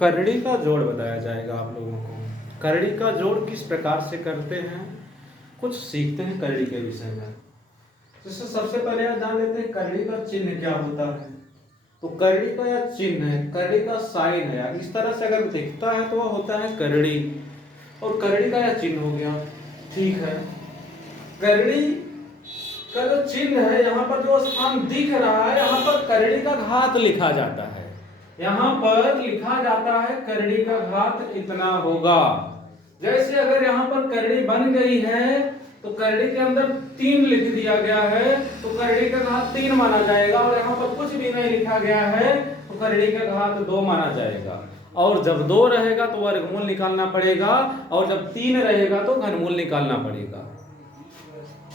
करड़ी का जोड़ बताया जाएगा आप लोगों को। करड़ी का जोड़ किस प्रकार से करते हैं, कुछ सीखते हैं करड़ी के विषय में। जैसे सबसे पहले आप जान लेते हैं करड़ी का चिन्ह क्या होता है। तो करड़ी का यह चिन्ह है, करड़ी का साइन है, इस तरह से अगर दिखता है तो वह होता है करड़ी, और करड़ी का यह चिन्ह हो गया। ठीक है, करड़ी का जो चिन्ह है, यहाँ पर जो स्थान दिख रहा है, यहाँ पर करड़ी का घात लिखा जाता है। यहाँ पर लिखा जाता है करड़ी का घात इतना होगा। जैसे अगर यहाँ पर करड़ी बन गई है तो करड़ी के अंदर 3 लिख दिया गया है तो करड़ी का घात 3 माना जाएगा, और यहाँ पर कुछ भी नहीं लिखा गया है तो करड़ी का घात 2 माना जाएगा। और जब 2 रहेगा तो वर्गमूल निकालना पड़ेगा, और जब 3 रहेगा तो घनमूल निकालना पड़ेगा,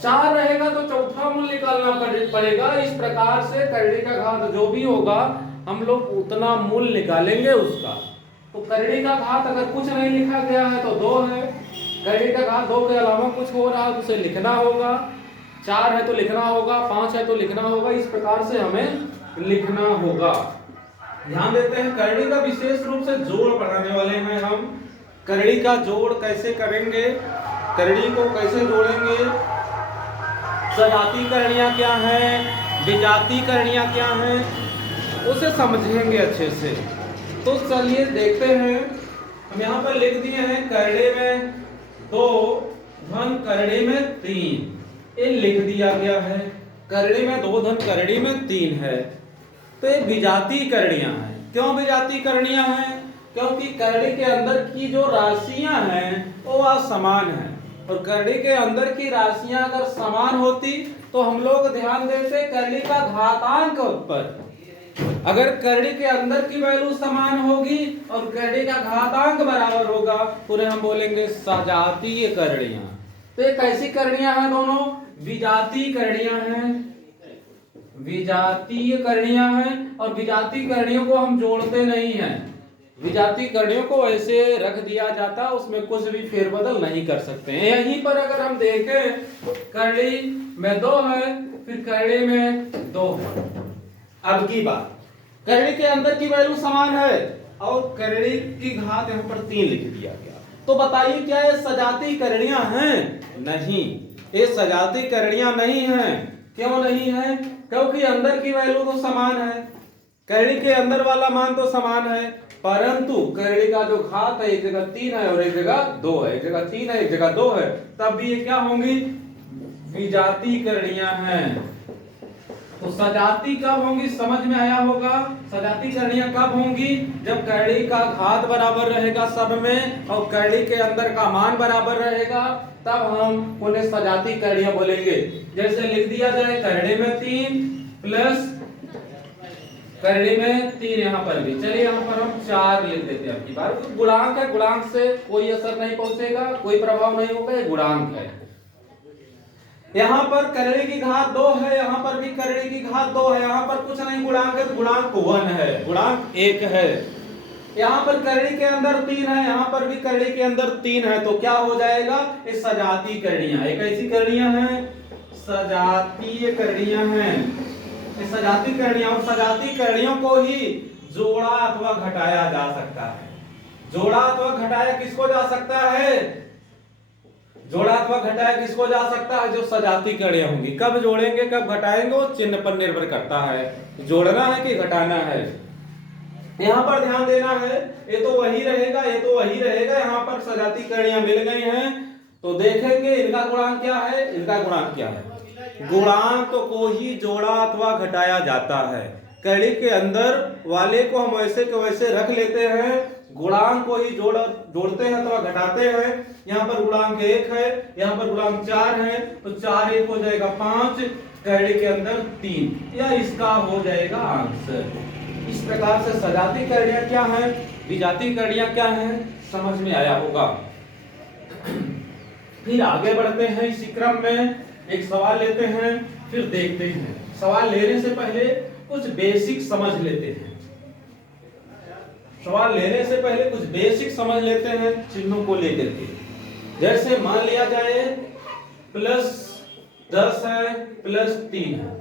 4 रहेगा तो चौथा मूल निकालना पड़ेगा। इस प्रकार से करड़ी का घात जो भी होगा हम लोग उतना मूल निकालेंगे उसका। तो करड़ी का घात अगर कुछ नहीं लिखा गया है तो 2 है, करड़ी का घात 2 के अलावा कुछ हो रहा है तो उसे लिखना होगा, 4 है तो लिखना होगा, 5 है तो लिखना होगा। इस प्रकार से हमें लिखना होगा। ध्यान देते हैं करड़ी का विशेष रूप से जोड़ पढ़ाने वाले हैं हम। करड़ी का जोड़ कैसे करेंगे, करड़ी को कैसे जोड़ेंगे, सजाती करणियां क्या हैं, विजाती करणियां क्या हैं, उसे समझेंगे अच्छे से। तो चलिए देखते हैं। हम यहाँ पर लिख दिए हैं करड़े में 2 धन करड़े में 3, ये लिख दिया गया है। करड़े में 2 धन करड़ी में 3 है, तो ये विजाती करणियां हैं। क्यों विजाती करणियां हैं? क्योंकि करड़ी के अंदर की जो राशियां हैं वो असमान है, और करड़ी के अंदर की राशियां अगर समान होती तो हम लोग ध्यान देते करड़ी का घातांक पर। अगर करड़ी के अंदर की वैल्यू समान होगी और करड़ी का घातांक बराबर होगा तो हम बोलेंगे सजातीय करणियां। तो ये कैसी करणियां हैं? दोनों विजाती करणियां हैं, विजातीय करणियां हैं। और विजाती करणियों को हम जोड़ते नहीं हैं, विजाती करणियों को ऐसे रख दिया जाता, उसमें कुछ भी फेरबदल नहीं कर सकते हैं। यहीं पर अगर हम देखें करड़ी में 2 है, फिर करड़ी में 2 है। अब की बात, करड़ी के अंदर की वैल्यू समान है और करड़ी की घात यहाँ पर 3 लिख दिया गया, तो बताइए क्या ये सजाती करणियां हैं? नहीं, ये सजाती करणियां नहीं हैं। क्यों नहीं है? क्योंकि अंदर की वैल्यू तो समान है, करड़ी के अंदर वाला मान तो समान है, परंतु करड़ी का जो घात है एक जगह 3 है और एक जगह 2 है, एक जगह 3 है एक जगह 2 है, तब भी ये क्या होंगी? विजाती करणियां हैं। तो सजाती कब होंगी? समझ में आया होगा। सजाती करणियां कब होंगी? जब करड़ी का घात बराबर रहेगा सब में और करड़ी के अंदर का मान बराबर रहेगा, तब हम उन्हें सजाती करणियां बोलेंगे। जैसे लिख दिया जाए करड़ी में 3 प्लस करड़ी में 3, यहाँ पर भी चलिए यहाँ पर हम 4 लिख देते हैं। अब की बार गुणांक है, गुणांक से कोई असर नहीं पहुंचेगा, कोई प्रभाव नहीं होगा, ये गुणांक है। यहाँ पर करड़ी की घात 2 है, यहाँ पर भी करड़ी की घात 2 है, यहाँ पर कुछ नहीं गुणांक है, गुणांक 1 है, गुणांक 1 है। यहाँ पर करड़ी के अंदर 3 है, यहाँ पर भी करड़ी के अंदर 3 है, तो क्या हो जाएगा? ये सजाती करणियां है। कैसी करणियां हैं? सजातीय करणियां हैं। ये सजाती करणियां, और सजाती करणियों को ही जोड़ा अथवा घटाया जा सकता है। जोड़ा अथवा घटाया किसको जा सकता है? जोड़ा अथवा घटाया किसको जा सकता है? जो सजाती करणियां होंगी। कब जोड़ेंगे कब घटाएंगे वो चिन्ह पर निर्भर करता है, जोड़ना है कि घटाना है। यहाँ पर ध्यान देना है, ये तो वही रहेगा, ये तो वही रहेगा। यहाँ पर सजाती करणियां मिल गई हैं तो देखेंगे इनका गुणांक क्या है, इनका गुणांक क्या है। गुणांक को ही जोड़ा अथवा घटाया जाता है। करड़ी के अंदर वाले को हम वैसे के वैसे रख लेते हैं, गुणांक को ही जोड़ते हैं अथवा घटाते हैं। यहाँ पर गुणांक 1 है, यहाँ पर गुणांक 4 है, तो 4 1 हो जाएगा 5, करड़ी के अंदर 3, या इसका हो जाएगा आंसर। इस प्रकार से सजाती करणियां क्या हैं, विजाती करणियां क्या हैं, समझ में आया होगा। फिर आगे बढ़ते हैं इसी क्रम में, एक सवाल लेते हैं फिर देखते हैं। सवाल लेने से पहले कुछ बेसिक समझ लेते हैं, सवाल लेने से पहले कुछ बेसिक समझ लेते हैं चिन्हों को लेकर के। जैसे मान लिया जाए +10 है, +3 है,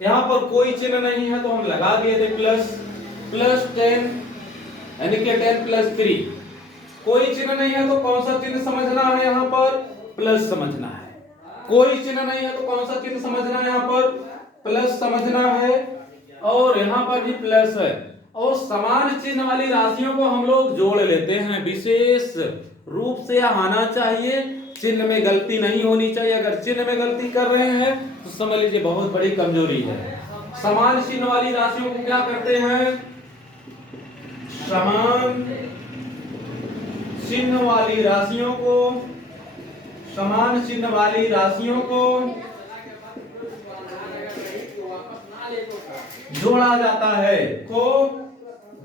यहाँ पर कोई चिन्ह नहीं है तो हम लगा दिए थे प्लस, +10 यानी कि 10 + 3। कोई चिन्ह नहीं है तो कौन सा चिन्ह समझना है, यहाँ पर प्लस समझना है। कोई चिन्ह नहीं है तो कौन सा चिन्ह समझना है, यहाँ पर प्लस समझना है, और यहाँ पर भी प्लस है। और समान चिन्ह वाली राशियों को हम लोग जोड़ लेते हैं, विशेष रूप से आना चाहिए, चिन्ह में गलती नहीं होनी चाहिए। अगर चिन्ह में गलती कर रहे हैं तो समझ लीजिए बहुत बड़ी कमजोरी है। समान चिन्ह वाली राशियों को क्या करते हैं, समान चिन्ह वाली राशियों को, समान चिन्ह वाली राशियों को जोड़ा जाता है, को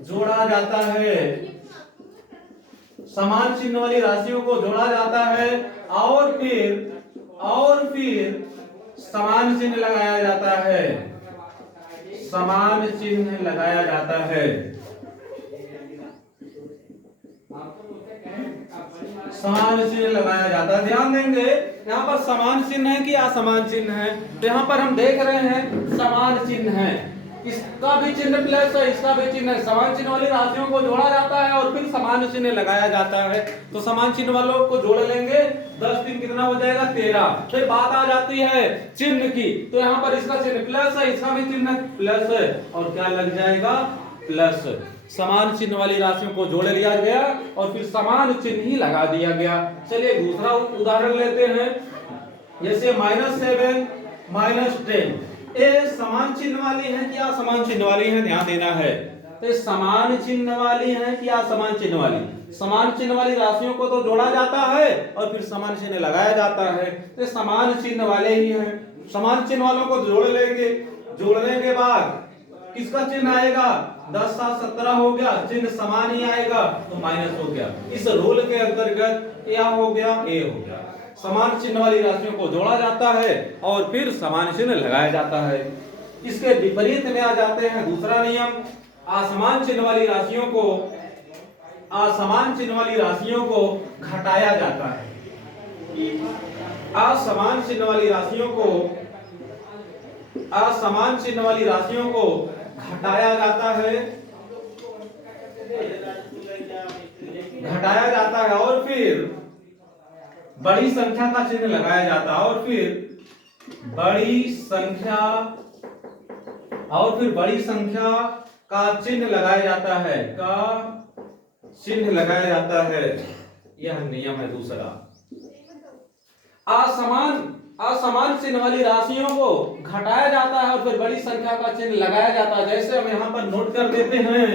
जोड़ा जाता है, समान चिन्ह वाली राशियों को जोड़ा जाता है, और फिर समान चिन्ह लगाया जाता है, समान चिन्ह लगाया जाता है, समान चिन्ह लगाया जाता है। ध्यान देंगे यहाँ पर समान चिन्ह है कि असमान चिन्ह है, तो यहाँ पर हम देख रहे हैं समान चिन्ह है, इसका भी चिन्ह प्लस है, इसका भी चिन्ह है। समान चिन्ह वाली राशियों को जोड़ा जाता है और फिर समान चिन्ह लगाया जाता है। तो समान चिन्ह वालों को जोड़ लेंगे, 10 3 कितना हो जाएगा, 13। फिर बात आ जाती है चिन्ह की, तो यहाँ पर इसका चिन्ह प्लस है, इसका भी चिन्ह प्लस है, और क्या लग जाएगा, प्लस। समान चिन्ह वाली राशियों को जोड़ लिया गया और फिर समान चिन्ह ही लगा दिया गया। चलिए दूसरा उदाहरण लेते हैं, जैसे -7 -10। ये समान चिन्ह वाली है कि असमान चिन्ह वाली है, ध्यान देना है। तो समान चिन्ह वाली है कि असमान चिन्ह वाली, समान चिन्ह वाली राशियों को तो जोड़ा जाता है और फिर समान चिन्ह लगाया जाता है, तो समान चिन्ह वाले ही हैं। समान चिन्ह वालों को जोड़ लेंगे, जोड़ने के बाद किसका चिन्ह आएगा, 10 7 17 हो गया, चिन्ह समान ही आएगा, तो माइनस हो गया। इस रूल के अंतर्गत क्या हो गया, ए हो गया। समान चिन्ह वाली राशियों को जोड़ा जाता है और फिर समान चिन्ह लगाया जाता है। इसके विपरीत में आ जाते हैं दूसरा नियम, असमान चिन्ह वाली राशियों को, असमान चिन्ह वाली राशियों को घटाया जाता है। असमान चिन्ह वाली राशियों को, असमान चिन्ह वाली राशियों को घटाया जाता है, घटाया जाता है, और फिर बड़ी संख्या का चिन्ह लगाया जाता है, और फिर बड़ी संख्या, और फिर बड़ी संख्या का चिन्ह लगाया जाता है, का चिन्ह लगाया जाता है। यह नियम है दूसरा। असमान चिन्ह वाली राशियों को घटाया जाता है और फिर बड़ी संख्या का चिन्ह लगाया जाता है। जैसे हम यहाँ पर नोट कर देते हैं,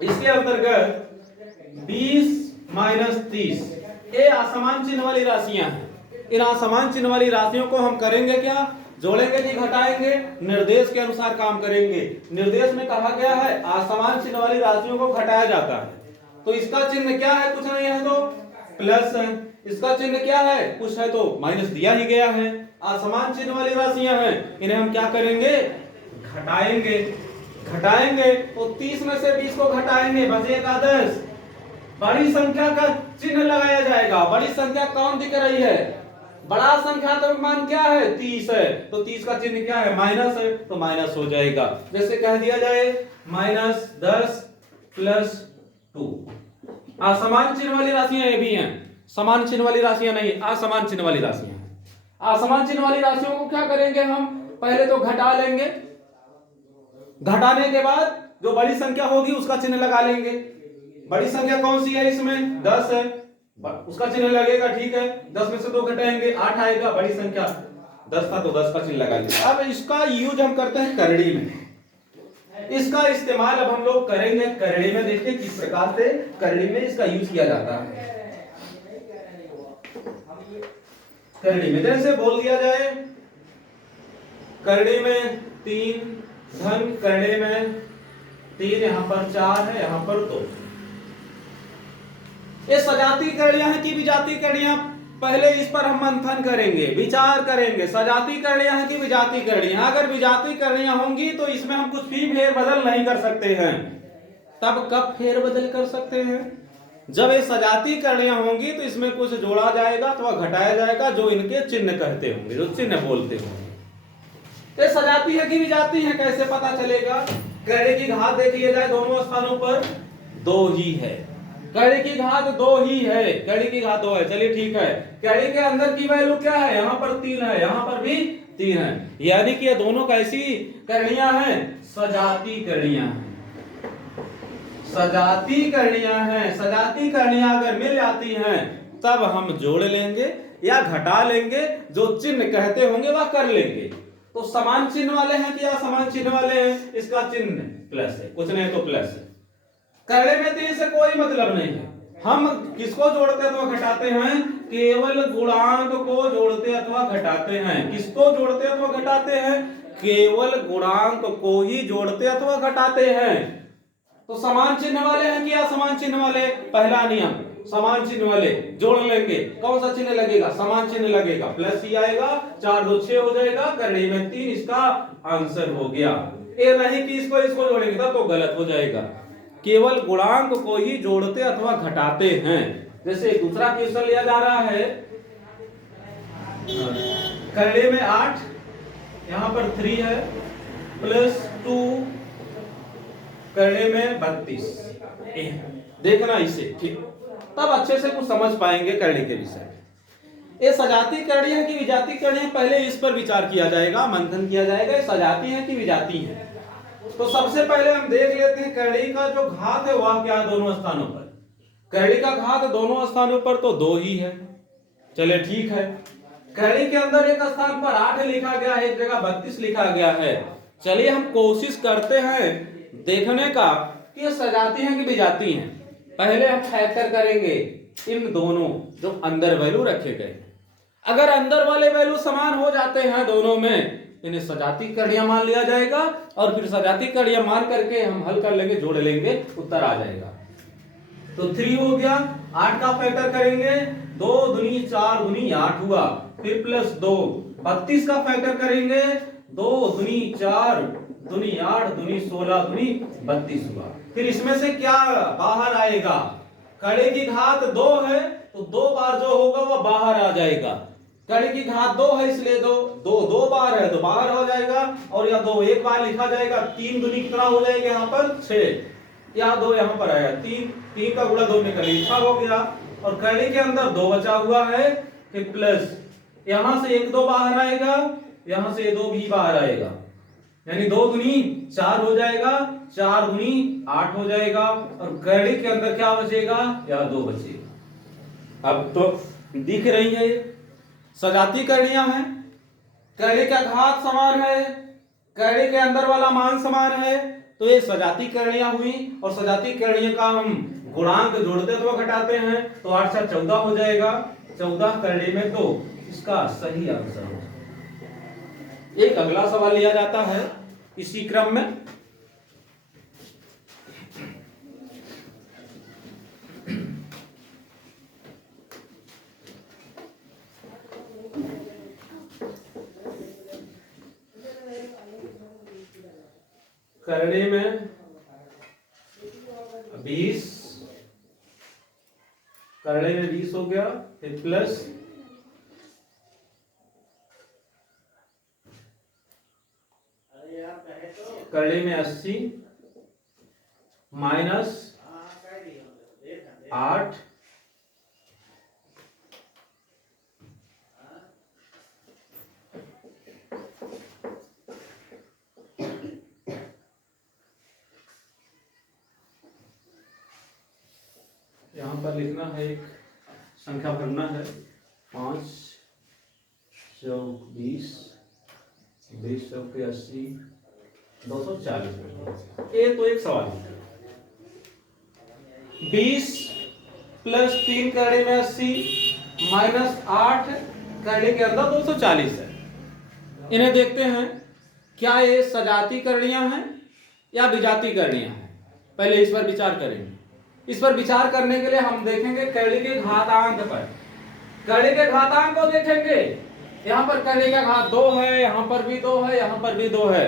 इसके अंतर्गत 20 - 30 ये असमान चिन्ह वाली राशियां हैं। इन असमान चिन्ह वाली राशियों को हम करेंगे क्या, जोड़ेंगे कि घटाएंगे, निर्देश के अनुसार काम करेंगे। निर्देश में कहा गया है असमान चिन्ह वाली राशियों को घटाया जाता है, तो इसका चिन्ह क्या है, कुछ नहीं है तो प्लस है। इसका चिन्ह क्या है, कुछ है तो माइनस दिया ही गया है। असमान चिन्ह वाली राशियां हैं, इन्हें हम क्या करेंगे, घटाएंगे। घटाएंगे तो 30 में से 20 को घटाएंगे, बचेगा 10। बड़ी संख्या का चिन्ह लगाया जाएगा। बड़ी संख्या कौन दिख रही है, बड़ा संख्या का मान क्या है, 30 है, तो 30 का चिन्ह क्या है, माइनस है, तो माइनस हो जाएगा। जैसे कह दिया जाए -10 + 2। असमान चिन्ह वाली राशियां ये भी हैं, समान चिन्ह वाली राशियां नहीं, असमान चिन्ह वाली राशियां हैं। असमान चिन्ह वाली राशियों को क्या करेंगे, हम पहले तो घटा लेंगे, घटाने के बाद जो बड़ी संख्या होगी उसका चिन्ह लगा लेंगे। बड़ी संख्या कौन सी है, इसमें 10 है, उसका चिन्ह लगेगा, ठीक है। 10 में से 2 घटाएंगे, 8 आएगा। बड़ी संख्या 10 था तो 10 का चिन्ह लगा लिया। अब इसका यूज हम करते हैं करड़ी में, इसका इस्तेमाल अब हम लोग करेंगे करड़ी में। देखिए किस प्रकार से करड़ी में इसका यूज किया जाता है। करड़ी में जैसे बोल दिया जाए, करड़ी में 3 धन, करड़ी में 3, यहाँ पर 4 है, यहाँ पर 2। ये सजाती कड़ियां हैं कि विजाती कड़ियां, पहले इस पर हम मंथन करेंगे, विचार करेंगे। सजाती कड़ियां हैं कि विजाती कड़ियां। अगर विजाती कड़ियां होंगी तो इसमें हम कुछ भी फेरबदल नहीं कर सकते हैं। तब कब फेरबदल कर सकते हैं, जब ये सजाती कड़ियां होंगी तो इसमें कुछ जोड़ा जाएगा अथवा घटाया जाएगा, जो इनके चिन्ह कहते होंगे, जो चिन्ह बोलते होंगे। ये सजाती है कि विजाती है, कैसे पता चलेगा, कड़े की घात देख लिया जाए दोनों स्थानों पर, दो ही है। कड़ी की घात दो ही है, कड़ी की घात दो है। चलिए ठीक है, कड़ी के अंदर की वैल्यू क्या है, यहां पर 3 है, यहां पर भी 3 है, यानी कि ये दोनों कैसी करणियां हैं, सजाती करणियां हैं। सजाती करणियां हैं। सजाती करणियां अगर मिल जाती हैं तब हम जोड़ लेंगे या घटा लेंगे, जो चिन्ह कहते होंगे वह कर लेंगे। तो समान चिन्ह वाले हैं कि असमान चिन्ह वाले हैं, इसका चिन्ह प्लस है, कुछ नहीं तो प्लस है। करने में तो इससे कोई मतलब नहीं है। हम किसको जोड़ते अथवा घटाते हैं, केवल गुणांक को जोड़ते अथवा घटाते हैं। किसको जोड़ते अथवा घटाते हैं, केवल गुणांक को ही जोड़ते अथवा घटाते हैं। तो समान चिन्ह वाले हैं कि असमान चिन्ह वाले, पहला नियम समान चिन्ह वाले जोड़ लेंगे। कौन सा चिन्ह लगेगा, समान चिन्ह लगेगा, प्लस ही आएगा, 4 2 6 हो जाएगा, करने में 3, इसका आंसर हो गया। ये नहीं कि इसको जोड़ेंगे तब तो गलत हो जाएगा। केवल गुणांक को ही जोड़ते अथवा घटाते हैं। जैसे दूसरा क्वेश्चन लिया जा रहा है, करने में 8, यहां पर 3 है, प्लस 2 करने में 32। देखना इसे, ठीक, तब अच्छे से कुछ समझ पाएंगे करने के विषय। ये सजाती करणी है कि विजाती करणी है, पहले इस पर विचार किया जाएगा, मंथन किया जाएगा, ये सजाती है कि विजाती है। तो सबसे पहले हम देख लेते हैं करणी का जो घात है वह क्या है दोनों स्थानों पर। करणी का घात दोनों स्थानों पर तो 2 ही है। चले ठीक है, करणी के अंदर एक स्थान पर 8 लिखा गया है, एक जगह 32 लिखा गया है। चलिए हम कोशिश करते हैं देखने का कि ये सजाती हैं कि विजाती हैं। पहले हम फैक्टर करेंगे इन दोनों जो अंदर वैल्यू रखे गए। अगर अंदर वाले वैल्यू समान हो जाते हैं दोनों में, इन्हें सजाती करणियां मान लिया जाएगा और फिर सजाती करणियां मान करके हम हल कर लेंगे, जोड़ लेंगे, उत्तर आ जाएगा। तो 3 हो गया, 8 का फैक्टर करेंगे, 2 दूनी 4 दूनी 8 हुआ, फिर प्लस 2, 32 का फैक्टर करेंगे, 2 दूनी 4 दूनी 8 दूनी 16 दूनी 32 हुआ। फिर इसमें से क्या बाहर आएगा, कड़ी की घात 2 है तो 2 बार जो होगा वह बाहर आ जाएगा। कड़ी की घात 2 है इसलिए 2 बार है तो बाहर हो जाएगा, और यह 2 एक बार लिखा जाएगा, 3 दूनी कितना हो जाएगा यहाँ पर 6, यहाँ 2 यहाँ पर आया 3 का गुणा 2 में कर 6 हो गया, और कड़ी के अंदर 2 बचा हुआ है, फिर प्लस यहां से 1 2 बाहर आएगा, यहां से 2 भी बाहर आएगा, यानी 2 दूनी 4 हो जाएगा, 4 दूनी 8 हो जाएगा, और कड़ी के अंदर क्या बचेगा, या 2 बचेगा। अब तो दिख रही है सजाती करणियां हैं, कड़ी का घात समान है, कड़ी के अंदर वाला मान समान है, तो ये सजाती करणियां हुई। और सजाती करणियों का हम गुणांक जोड़ते तो घटाते हैं, तो 8 से 14 हो जाएगा, 14 करणी में 2, इसका सही आंसर हो। एक अगला सवाल लिया जाता है इसी क्रम में, करणी में 20, करणी में 20 हो गया, फिर प्लस करणी में 80 माइनस 8 यहां पर लिखना है, एक संख्या भरना है, 5 चौक 20 20 चौक 80 240। ये तो एक सवाल है, 20 प्लस 3 करणी में 80 माइनस 8 करणी के अंदर 240 है। इन्हें देखते हैं क्या ये सजाती करणियां हैं या विजाती करणियां हैं। पहले इस पर विचार करेंगे। इस पर विचार करने के लिए हम देखेंगे करणी के घातांक पर, करणी के घातांक को देखेंगे। यहाँ पर करणी का घात 2 है, यहाँ पर भी 2 है, यहाँ पर भी 2 है,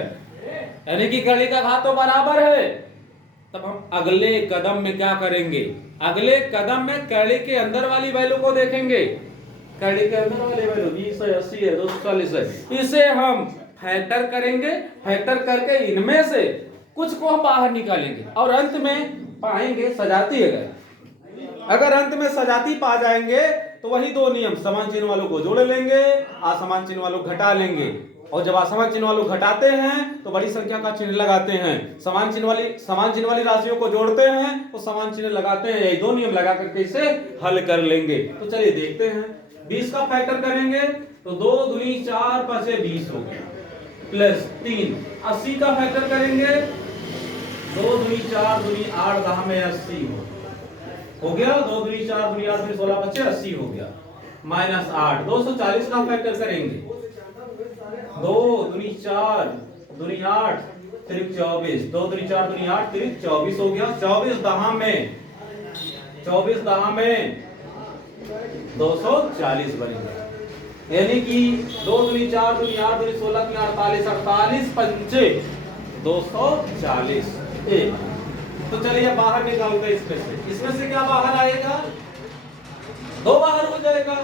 यानी कि करणी का घात तो बराबर है। तब हम अगले कदम में क्या करेंगे, अगले कदम में करणी के अंदर वाली वैल्यू को देखेंगे। करणी के अंदर वाली वैल्यू 20 है, 80 है, 240 है, इसे हम फैक्टर करेंगे। फैक्टर करके इनमें से कुछ को हम बाहर निकालेंगे और अंत में पाएंगे सजाती अगर अंत में सजाती पा जाएंगे तो वही दो नियम, समान चिन्ह वालों को जोड़ लेंगे, असमान चिन्ह वालों को घटा लेंगे। और जब असमान चिन्ह वालों घटाते हैं तो बड़ी संख्या का चिन्ह लगाते हैं, समान चिन्ह वाली राशियों को जोड़ते हैं तो समान चिन्ह लगाते हैं। यही दो नियम लगा करके इसे हल कर लेंगे। तो चलिए देखते हैं। 20 का फैक्टर करेंगे तो 2 दूनी 4 5 20 हो गया, प्लस 3। 80 का फैक्टर करेंगे 2 दूनी 4 दूनी 8 10 में 80 हो गया। 2 दूनी 4 दूनी 8 दूनी 16 25 80 हो गया, माइनस 8। 240 का फैक्टर करेंगे 2 दूनी 4 दूनी 8 तिरिक 24। 2 दूनी 4 दूनी 8 तिरिक 24 हो गया। 24 10 में 240 बनेगा। यानी कि 2 दूनी 4 दूनी 8 दूनी 16 की 48 48 पंचे 240 एक। तो चलिए बाहर निकालते हैं। इसमें से क्या बाहर आएगा? 2 बाहर हो जाएगा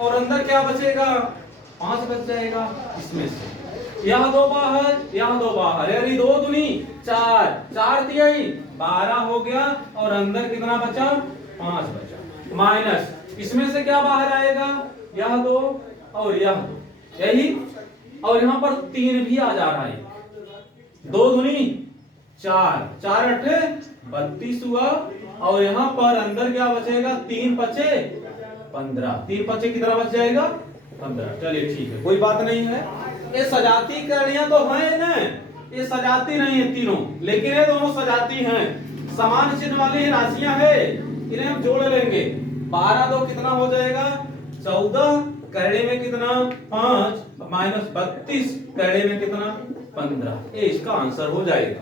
और अंदर क्या बचेगा? 5 बच जाएगा। इसमें से यहाँ 2 बाहर, यहाँ 2 बाहर, यानी 2 दूनी 4 4 तिहाई 12 हो गया और अंदर कितना बचा? 5 बचा। माइनस इसमें से क्या बाहर आएगा? यह 2 और यह 2, यही। और यहाँ पर 3 भी आ जा रहा है। 2 दूनी 4 4 अठे 32 हुआ और यहाँ पर अंदर क्या बचेगा? 3 पचे 15। 3 पचे कितना बच जाएगा? 15। चलिए ठीक है, कोई बात नहीं है। ये सजाती करणियां तो हैं ना, ये सजाती नहीं है तीनों, लेकिन ये दोनों सजाती हैं। समान चिन्ह वाली राशियां है, इन्हें हम जोड़ लेंगे। 12 2 कितना हो जाएगा? 14। करड़े में कितना? 5 माइनस 32 करड़े में कितना? 15। ये इसका आंसर हो जाएगा।